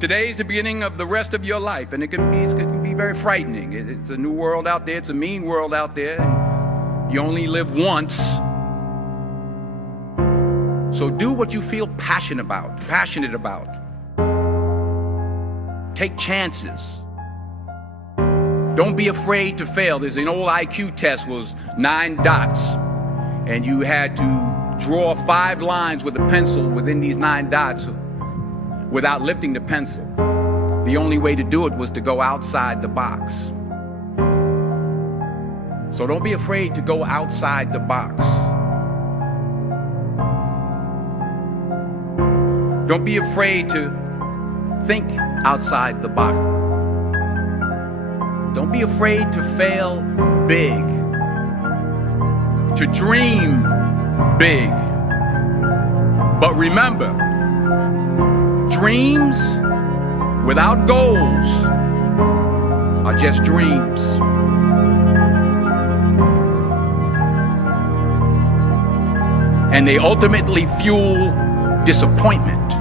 Today is the beginning of the rest of your life, and it can be very frightening. It's a new world out there. It's a mean world out there, and you only live once. So do what you feel passionate about. Take chances. Don't be afraid to fail. There's an old IQ test, was 9 dots, and you had to draw 5 lines with a pencil within these 9 dots without lifting the pencil. The only way to do it was to go outside the box. So don't be afraid to go outside the box. Don't be afraid to think outside the box. Don't be afraid to fail big, to dream big. But remember, dreams without goals are just dreams. And they ultimately fuel disappointment.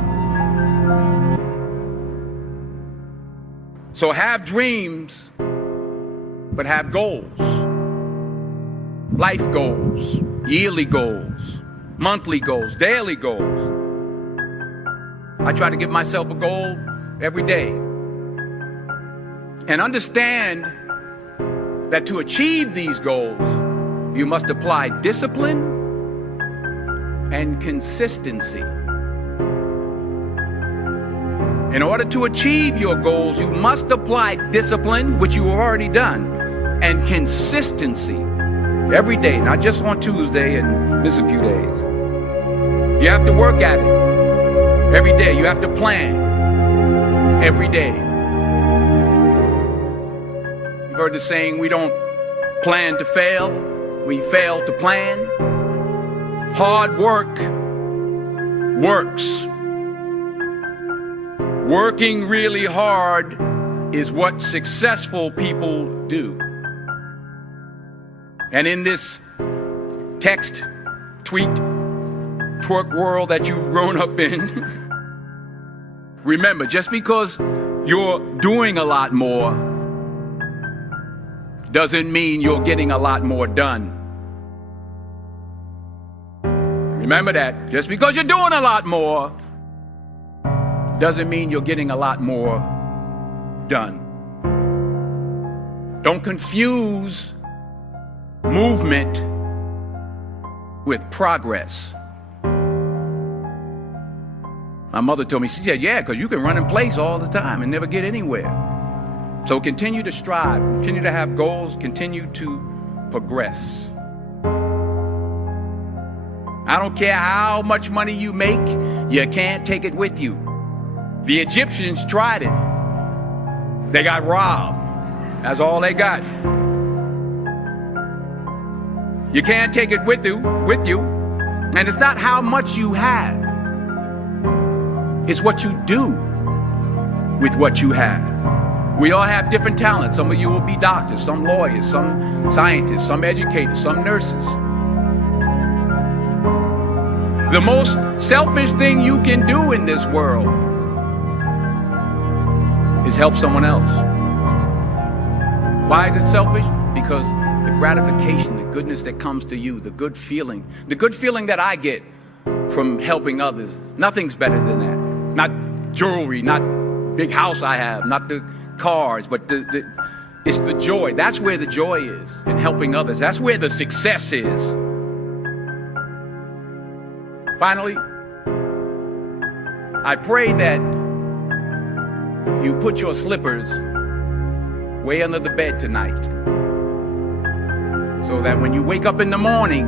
So have dreams, but have goals. Life goals, yearly goals, monthly goals, daily goals. I try to give myself a goal every day. And understand that to achieve these goals, you must apply discipline and consistency. In order to achieve your goals, you must apply discipline, which you have already done, and consistency every day, not just on Tuesday and miss a few days. You have to work at it every day. You have to plan every day. You've heard the saying, we don't plan to fail, we fail to plan. Hard work works. Working really hard is what successful people do. And in this text, tweet, twerk world that you've grown up in, remember, just because you're doing a lot more doesn't mean you're getting a lot more done. Remember that. Just because you're doing a lot more doesn't mean you're getting a lot more done. Don't confuse movement with progress. My mother told me, she said, yeah, because you can run in place all the time and never get anywhere. So continue to strive, continue to have goals, continue to progress. I don't care how much money you make, you can't take it with you. The Egyptians tried it. They got robbed. That's all they got. You can't take it with you. And it's not how much you have. It's what you do with what you have. We all have different talents. Some of you will be doctors, some lawyers, some scientists, some educators, some nurses. The most selfish thing you can do in this world is help someone else. Why is it selfish? Because the gratification, the goodness that comes to you, the good feeling that I get from helping others, nothing's better than that. Not jewelry, not big house I have, not the cars, but it's the joy. That's where the joy is, in helping others. That's where the success is. Finally, I pray that you put your slippers way under the bed tonight, so that when you wake up in the morning,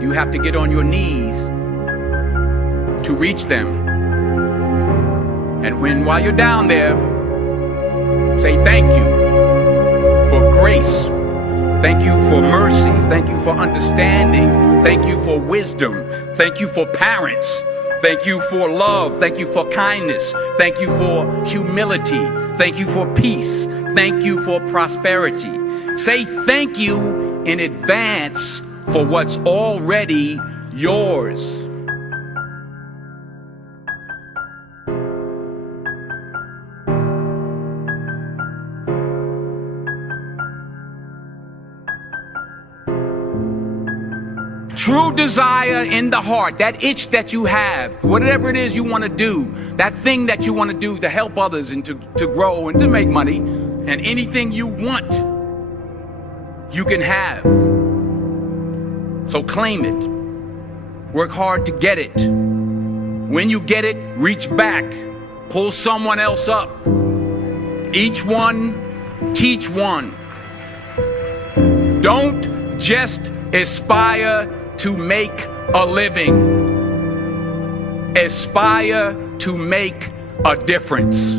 you have to get on your knees to reach them. And while you're down there, say thank you for grace. Thank you for mercy. Thank you for understanding. Thank you for wisdom. Thank you for parents. Thank you for love. Thank you for kindness. Thank you for humility. Thank you for peace. Thank you for prosperity. Say thank you in advance for what's already yours. true desire in the heart, that itch that you have, whatever it is you want to do, that thing that you want to do to help others and to grow and to make money, and anything you want, you can have. So claim it. Work hard to get it. When you get it, reach back. Pull someone else up. Each one, teach one. Don't just aspire to make a living. Aspire to make a difference.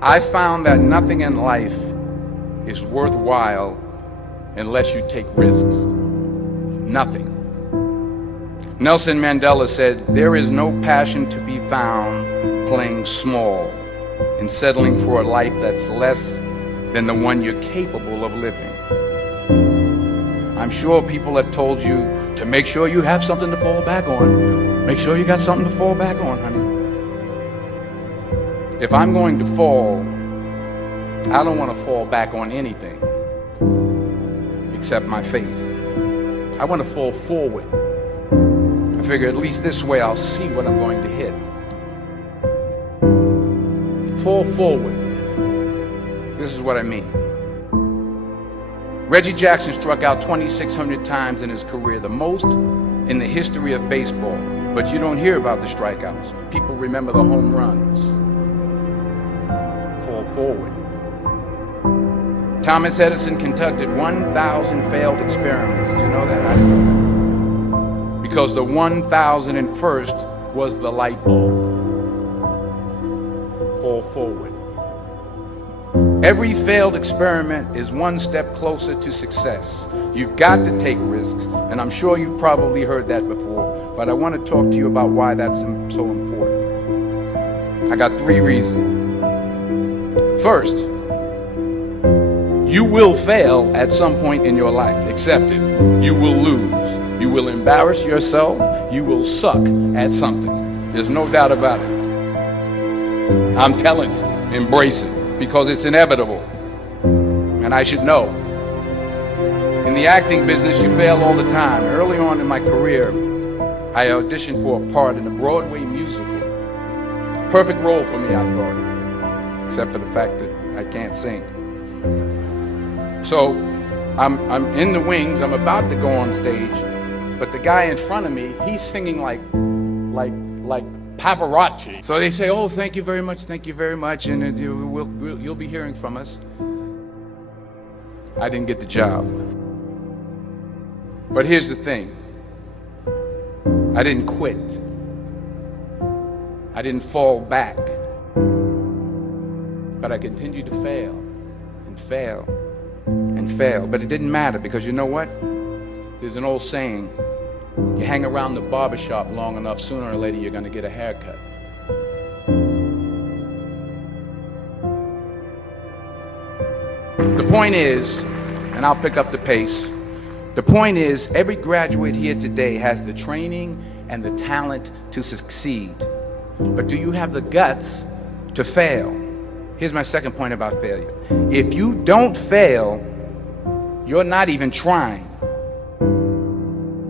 I found that nothing in life is worthwhile unless you take risks. Nothing. Nelson Mandela said, "There is no passion to be found playing small and settling for a life that's less than the one you're capable of living." I'm sure people have told you to make sure you have something to fall back on. Make sure you got something to fall back on, honey. If I'm going to fall, I don't want to fall back on anything except my faith. I want to fall forward. I figure at least this way I'll see what I'm going to hit. Fall forward. This is what I mean. Reggie Jackson struck out 2,600 times in his career, the most in the history of baseball. But you don't hear about the strikeouts. People remember the home runs. Fall forward. Thomas Edison conducted 1,000 failed experiments. Did you know that? I didn't know that. Because the 1,001st was the light bulb. Fall forward. Every failed experiment is one step closer to success. You've got to take risks, and I'm sure you've probably heard that before, but I want to talk to you about why that's so important. I got 3 reasons. First, you will fail at some point in your life. Accept it. You will lose. You will embarrass yourself. You will suck at something. There's no doubt about it. I'm telling you, embrace it, because it's inevitable. And I should know. In the acting business, you fail all the time. Early on in my career, I auditioned for a part in a Broadway musical. Perfect role for me, I thought, except for the fact that I can't sing. So I'm in the wings. I'm about to go on stage, but the guy in front of me, he's singing like Pavarotti. So they say, "Oh, thank you very much, and you'll be hearing from us." I didn't get the job. But here's the thing. I didn't quit. I didn't fall back. But I continued to fail and fail and fail. But it didn't matter, because you know what? There's an old saying, you hang around the barbershop long enough, sooner or later you're going to get a haircut. The point is, and I'll pick up the pace, the point is, every graduate here today has the training and the talent to succeed. But do you have the guts to fail? Here's my second point about failure. If you don't fail, you're not even trying.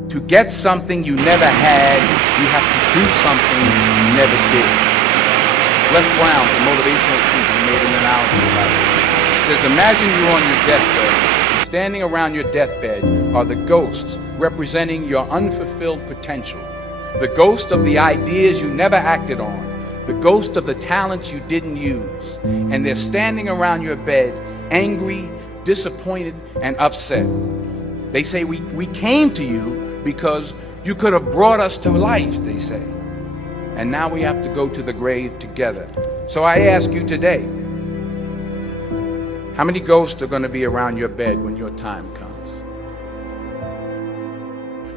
To get something you never had, you have to do something you never did. Les Brown, from Motivational, made an analogy about it. He says, imagine you're on your deathbed, and standing around your deathbed are the ghosts representing your unfulfilled potential. The ghost of the ideas you never acted on. The ghost of the talents you didn't use. And they're standing around your bed, angry, disappointed, and upset. They say, we came to you because you could have brought us to life, they say. And now we have to go to the grave together. So I ask you today, how many ghosts are going to be around your bed when your time comes?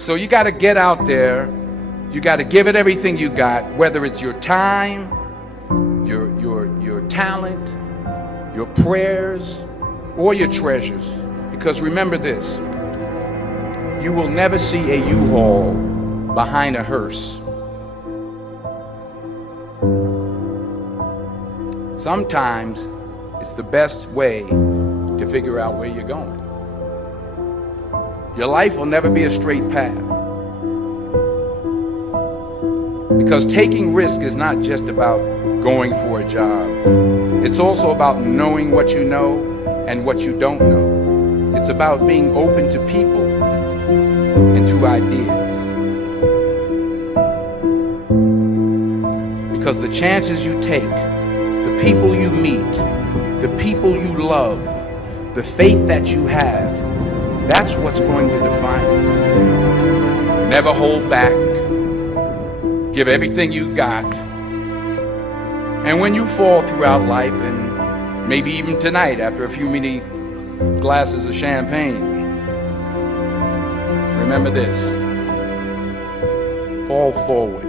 So you got to get out there. You got to give it everything you got, whether it's your time, your talent, your prayers, or your treasures. Because remember this, you will never see a U-Haul behind a hearse. Sometimes It's the best way to figure out where you're going. Your life will never be a straight path. Because taking risk is not just about going for a job. It's also about knowing what you know and what you don't know. It's about being open to people and to ideas. Because the chances you take, the people you meet, the people you love, the faith that you have, that's what's going to define you. Never hold back. Give everything you got. And when you fall throughout life, and maybe even tonight after a few many glasses of champagne, remember this: fall forward.